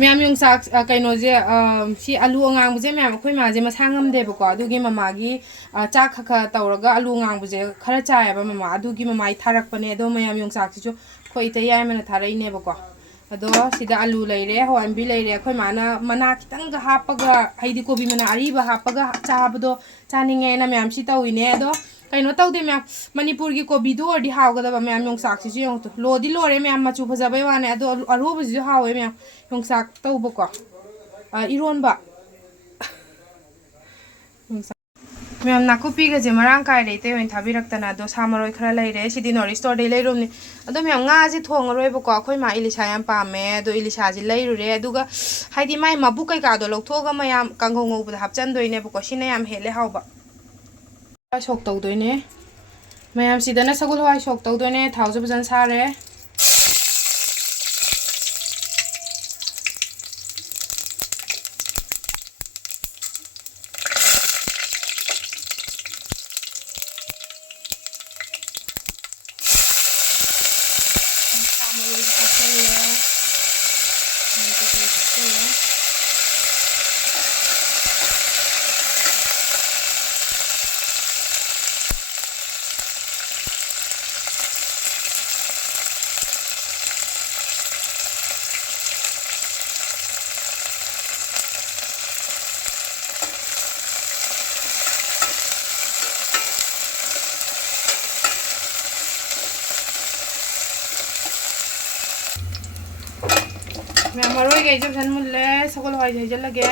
ma'am योंसाक कइनोजे सी आलू अंगांगबजे ma'am अखोय माजे मसा ngamदेबको अदुगी ममागी चाक खख तौरगा आलू अंगांगबजे खरा चायबा ममा अदुगी ममाई थारकपने अदो मैम योंसाक सिजु खोय इतयाय मने थारइनेबको अदो सिदा आलू लेरे हवांबी लेरे अखोय माना मना खितंग हापगा हाइदी कोबी मना अरीबा हापगा चाबदो चानिंगेना मैम सि तौइने अदो कइनो तौदे मैम मणिपुर की कोबी दो ओडी हावगदबा मैम योंसाक सिजु योंतो लोदी लोरे मैम मचु फजाबे वाने अदो अरोब सिजु हावे मैम योंसाक तौबको इरोनबा मैम नाकुपी गजे मरांग काय लेते ओइन थाबिरक्तना दो सामरोय खरा लेरे सिदि नोरी स्टोर दे लेरोमनि अदो मैम nga ji थोंगरोयबको अखोय मा इलिसा याम पामे दो इलिसा जी लेरुरे अदुगा हाइदि माई मबु कै का दो लौथोगा मयाम कांगौ ngौबदा हापचनदोइनेबको सिने याम हेले हावबा सोक तौदोइने मैम सिदना सगुल हवाई सोक तौदोइने थावजु बजन सारे मैं मरोई गई जब सन मुल्ले सगुल हवाई जाई जल लगे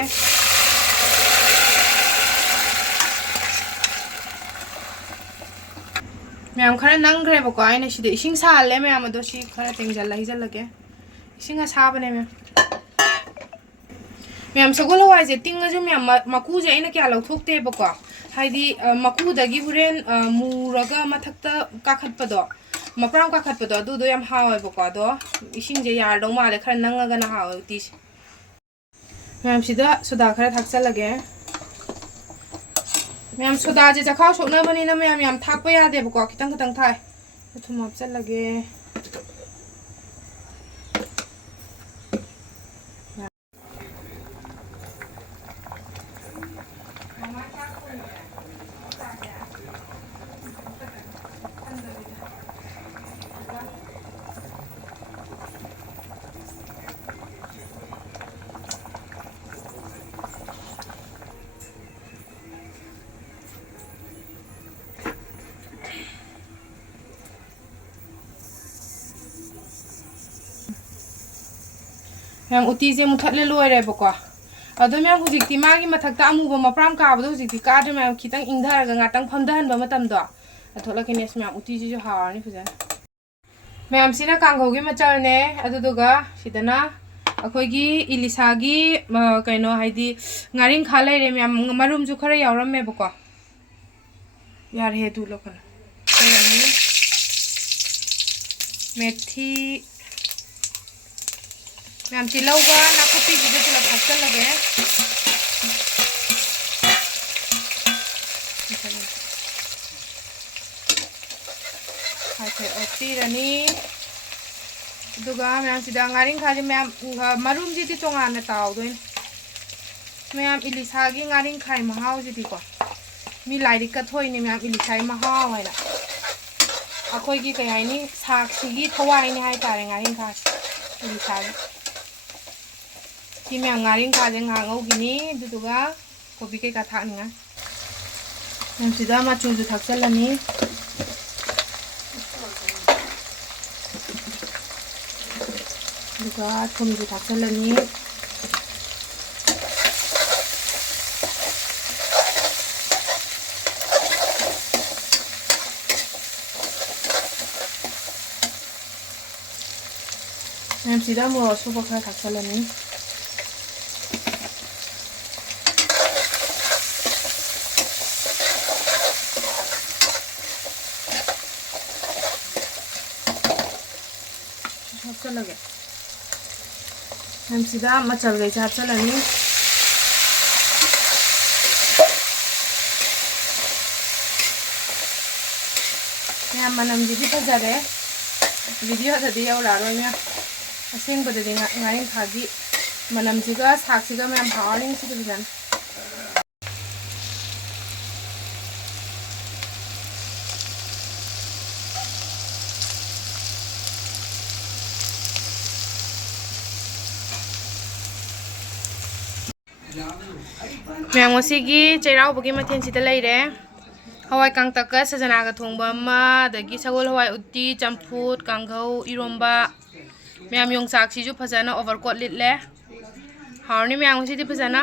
मैम खरा नंग्रेबको आइने सिदे इसिंग साले मैम अदो सि खरा तेंजल लाई जल लगे इसिंग साबने मैम सगुल हवाई जे तिंगजु मैम मकू जे आइना क्या लौथोक्तेबको हाइदी मकूदगी हुरेन मुरगा मथक्ता काखतपदो मपराम काखतपदो अदुदो याम हावेबको अदो इसिंग जे यारदौ माले खरा नंगागा ना हावे तिस मैम सिदा सोदा खरा थाक्चलगे मैम सोदा जे जखाव सोकनबनिना मैम याम थाकपा यादेबको खितंग खितंग थाय थुम हापचलगे मैम उती जे मुथले लोयरेबको अदो मैम हुजिकति मागी मथक्ता अमुबो मपराम काबदो हुजिकति कादे मैम खितंग इंधरगा ngaतंग फमदहनबा मतमदो अथोलकनेस मैम उती जे हारनी फजन मैम सिना कांगौगी मचलने अदुदुगा सिदना अखोगी इलिसागी कइनो हाइदी ngaring खा लेरे मैम मरुमजु खरा यावरमेबको यार हे दु लोकन मेथी मैम चिलौगा नाकुपी जिदे चला भागचल लगे हाथे ओती रनी दुगा मैम सिदा ngaring खाजे मैम मरुम जिदि तोंगाना तावदोइन मैम इलिसागी ngaring खाई महाव जिदि को मी लाइरि कथोइने मैम इलिसाई महाव हैना अखोइगी कय हाइनी साक्षिगी थवाइनी हाय तारे ngaring खा इलिसागी कि मैम ngaring खाजे ngangौगिनी दुदुगा कोबी के का थानिङा मैम सिदा मचुजु थाक्चलनी दुगा थुमजु थाक्चलनी मैम सिदा मोरो सुबो खरा थाक्चलनी लगे हम सीधा मचल गई चाप चलनी मैम मनम जी फजरे वीडियो ददी यौलारोय मैम असेंबददी ngaring खागी manamsiga saksiga mayam hawning si division mayam ngosigi chairau bagi mathen sita leire hawai kangtaka sajanaga thongba ma dagi sagol hawai utti chamfut kangou eromba mayam yongsak siju phajana overcoat litle hawni mayam ngosidi phajana